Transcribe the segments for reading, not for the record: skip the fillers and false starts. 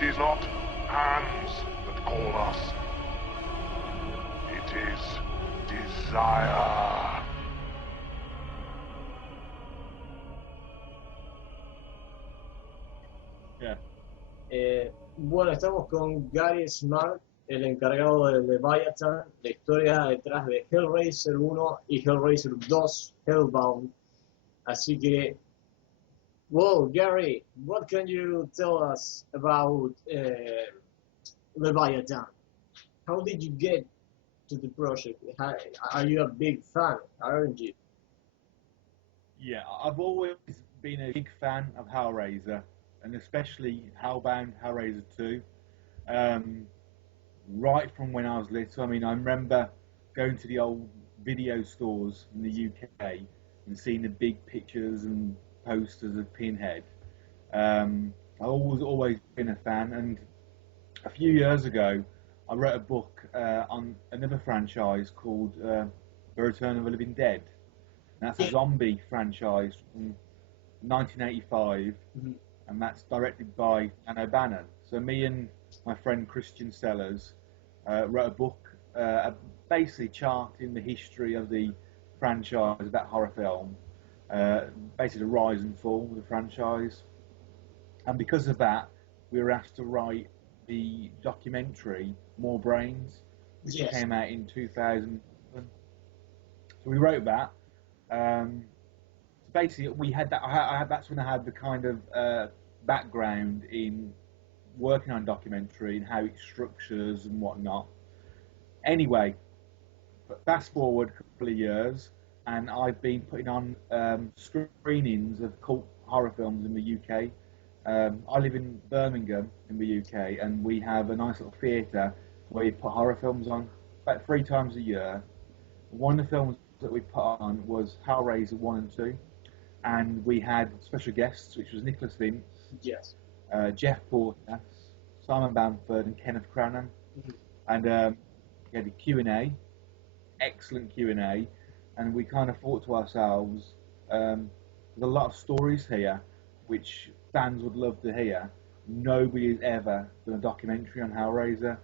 It is not hands that call us. It is desire. Bueno, estamos con Gary Smart, el encargado de Leviathan, la historia detrás de Hellraiser 1 y Hellraiser 2, Hellbound. Así que, well, Gary, what can you tell us about Leviathan? How did you get to the project? Are you a big fan, aren't you? Yeah, I've always been a big fan of Hellraiser, and especially Hellbound, Hellraiser 2. Right from when I was little. I mean, I remember going to the old video stores in the UK and seeing the big pictures and posters of Pinhead. I've always been a fan, and a few years ago, I wrote a book on another franchise called The Return of the Living Dead. And that's a zombie franchise from 1985, and that's directed by Dan O'Bannon. So me and my friend Christian Sellers wrote a book basically charting the history of the franchise of that horror film, basically the rise and fall of the franchise. And because of that, we were asked to write the documentary More Brains, which came out in 2000. So we wrote that. Basically, we had that. That's when I had the kind of background in working on documentary and how it structures and whatnot. Anyway, fast forward a couple of years, and I've been putting on screenings of cult horror films in the UK. I live in Birmingham in the UK, and we have a nice little theatre where we put horror films on about 3 times a year. One of the films that we put on was Hellraiser 1 and 2, and we had special guests, which was Nicholas Vince, Jeff Porter, Simon Bamford, and Kenneth Cranham. And we had a Q&A, excellent Q&A, and we kind of thought to ourselves, there's a lot of stories here which fans would love to hear. Nobody has ever done a documentary on Hellraiser,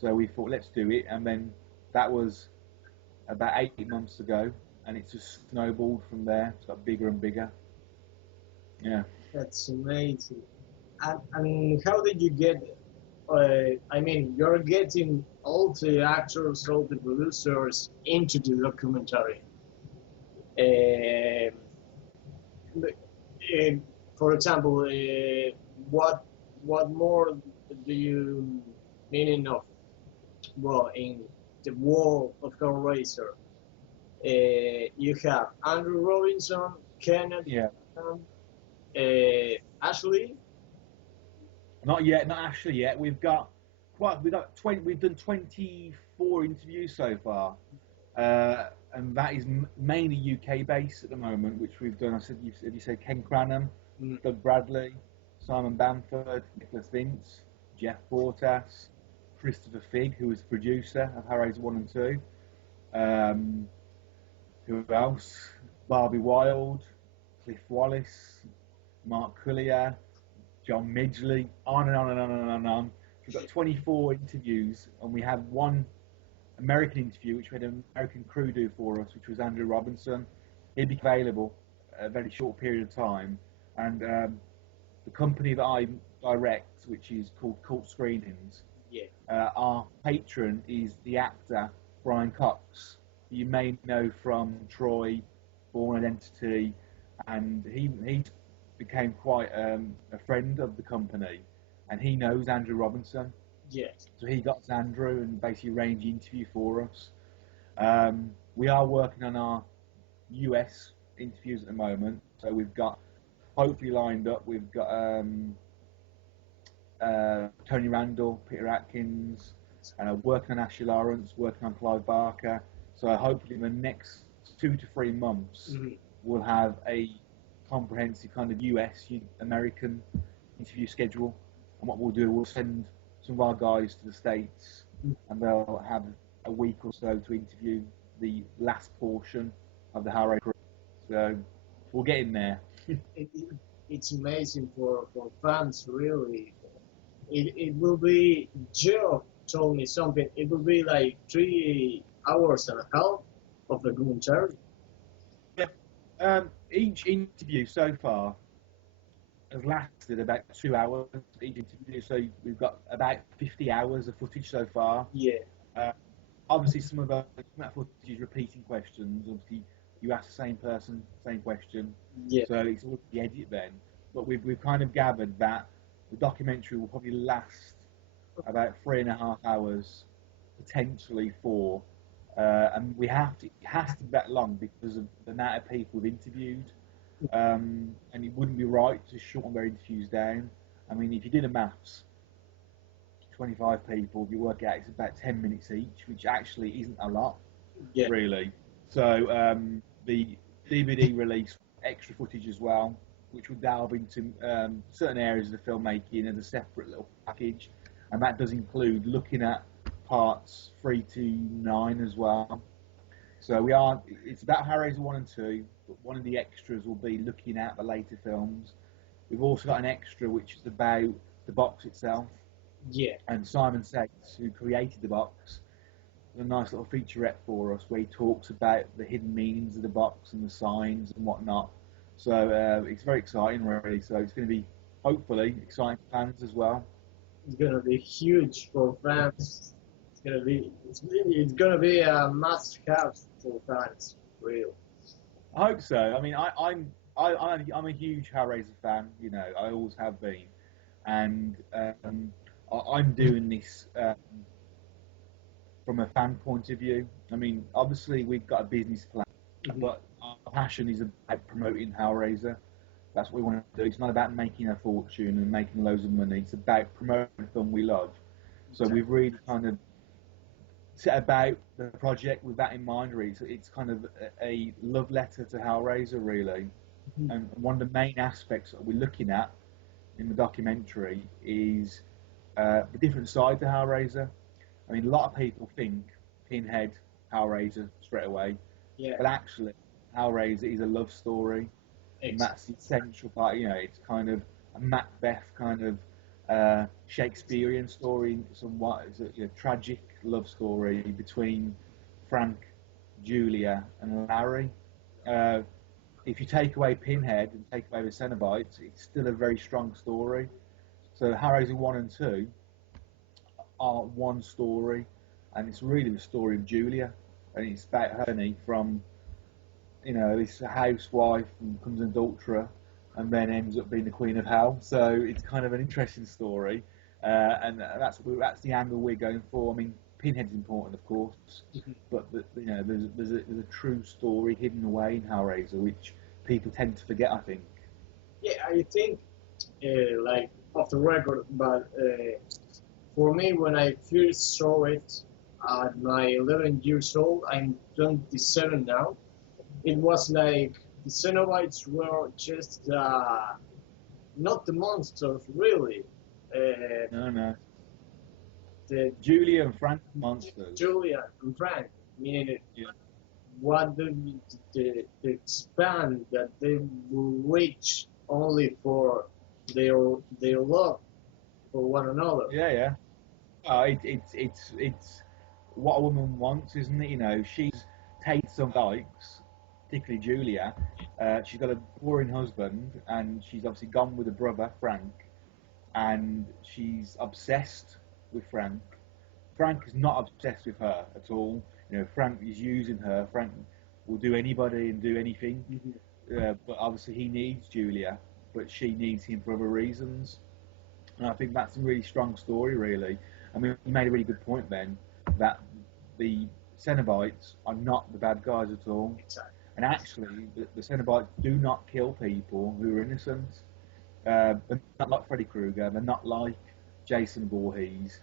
so we thought, let's do it. And then that was about 8 months ago, and it's just snowballed from there. It's got bigger and bigger. Yeah. That's amazing. And how did you get I mean, you're getting all the actors, all the producers into the documentary. For example, what more do you meaning of, well, in the world of Hellraiser? You have Andrew Robinson, Kenneth, Ashley. Not yet, not Ashley yet. We've done 24 interviews so far, and that is mainly UK based at the moment, which we've done. You said Ken Cranham, Doug Bradley, Simon Bamford, Nicholas Vince, Jeff Portas, Christopher Figg, who was the producer of Hellraiser 1 and 2. Who else? Barbie Wilde, Cliff Wallace, Mark Collier, John Midgley, on and on and on and on and on. We've got 24 interviews, and we have one American interview, which we had an American crew do for us, which was Andrew Robinson. He'd be available a very short period of time, and the company that I direct, which is called Cult Screenings, our patron is the actor Brian Cox, who you may know from Troy, Born Identity, and he became quite a friend of the company, and he knows Andrew Robinson. So he got Andrew and basically arranged the interview for us. We are working on our US interviews at the moment, so we've got hopefully lined up. We've got Tony Randall, Peter Atkins, working on Ashley Lawrence, working on Clive Barker. So hopefully in the next 2 to 3 months, we'll have a comprehensive kind of US American interview schedule. And what we'll do, we'll send some of our guys to the States, and they'll have a week or so to interview the last portion of the Hellraiser crew. So we'll get in there. It's amazing for fans, really. it will be, Joe told me something, it will be like 3 hours and a half of the documentary. Yeah. Each interview so far has lasted about 2 hours. Each interview, so we've got about 50 hours of footage so far. Yeah, Uh, Obviously, some of that footage is repeating questions. Obviously, you ask the same person, same question, yeah, so it's all the edit then. But we've kind of gathered that the documentary will probably last about 3.5 hours, potentially 4. And it has to be that long because of the amount of people we've interviewed. And it wouldn't be right to shorten their interviews down. I mean, if you did a maths, 25 people, if you work out it's about 10 minutes each, which actually isn't a lot, yeah. really. So the DVD release extra footage as well, which would delve into certain areas of the filmmaking as a separate little package, and that does include looking at parts 3 to 9 as well. So it's about Hellraiser 1 and 2, but one of the extras will be looking at the later films. We've also got an extra which is about the box itself, Yeah, and Simon Seggs, who created the box, a nice little featurette for us where he talks about the hidden meanings of the box and the signs and whatnot. So it's very exciting, really. So it's going to be hopefully exciting for fans as well. it's gonna be huge for fans. It's gonna be a must-have for fans, real. I hope so. I mean, I'm a huge Hellraiser fan. You know, I always have been, and I'm doing this from a fan point of view. I mean, obviously we've got a business plan, but our passion is about promoting Hellraiser. That's what we want to do. It's not about making a fortune and making loads of money. It's about promoting the film we love. So we've really kind of set about the project with that in mind. Really, so it's kind of a love letter to Hellraiser, really. And one of the main aspects that we're looking at in the documentary is the different side to Hellraiser. I mean, a lot of people think Pinhead, Hellraiser straight away, Yeah, but actually, Hellraiser is a love story, and that's the essential part. You know, it's kind of a Macbeth kind of Shakespearean story, somewhat. It's a tragic love story between Frank, Julia, and Larry. Uh, if you take away Pinhead and take away the Cenobites, it's still a very strong story. So Hellraiser 1 and 2 are one story, and it's really the story of Julia, and it's about her journey from, you know, this housewife and becomes an adulterer, and then ends up being the queen of hell. So it's kind of an interesting story, and that's the angle we're going for. I mean, Pinhead's important, of course, but you know, there's a true story hidden away in Hellraiser, which people tend to forget, I think. yeah. I think like off the record, but for me, when I first saw it at my 11 years old, I'm 27 now. It was like the Cenobites were just not the monsters, really. No, no. The Julia and Frank monsters. Julia and Frank, meaning Yeah. what the span that they will reach only for their love for one another. Yeah, yeah. It's what a woman wants, isn't it? You know, she's takes some dykes, particularly Julia. She's got a boring husband, and she's obviously gone with her brother Frank, and she's obsessed with Frank. Frank is not obsessed with her at all. You know, Frank is using her. Frank will do anybody and do anything, but obviously he needs Julia, but she needs him for other reasons. And I think that's a really strong story, really. I mean, you made a really good point then that the Cenobites are not the bad guys at all. Exactly. And actually, the Cenobites do not kill people who are innocent. They're not like Freddy Krueger. They're not like Jason Voorhees.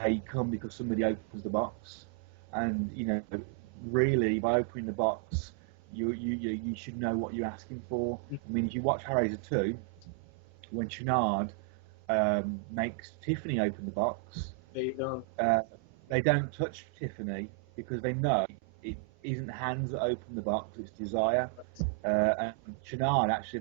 They come because somebody opens the box, and you know, really, by opening the box, you should know what you're asking for. I mean, if you watch Hellraiser 2, when Chenard makes Tiffany open the box, They don't. they don't touch Tiffany because they know it isn't hands that open the box; it's desire. And Chenard actually,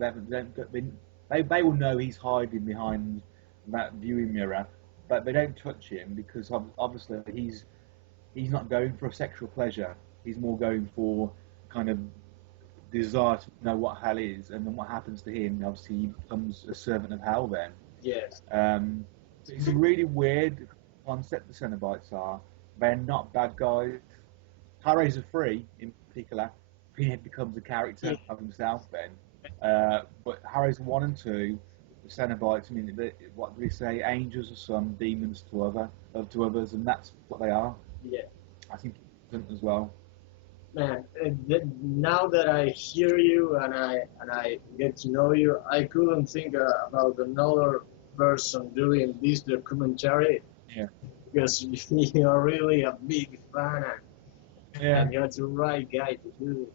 they will know he's hiding behind that viewing mirror, but they don't touch him because obviously he's not going for a sexual pleasure. He's more going for kind of desire to know what hell is, and then what happens to him. Obviously, he becomes a servant of hell then. Yes. So it's a really weird concept, the Cenobites are. They're not bad guys. Hellraiser 3, in particular, he becomes a character of himself then. But Hellraiser 1 and 2, the Cenobites, I mean, what do we say? Angels of some, demons to others, and that's what they are. Yeah. I think it's as well. Man, now that I hear you and I get to know you, I couldn't think about another person doing this documentary. Yeah. Because you're really a big fan, Yeah. and you're the right guy to do it.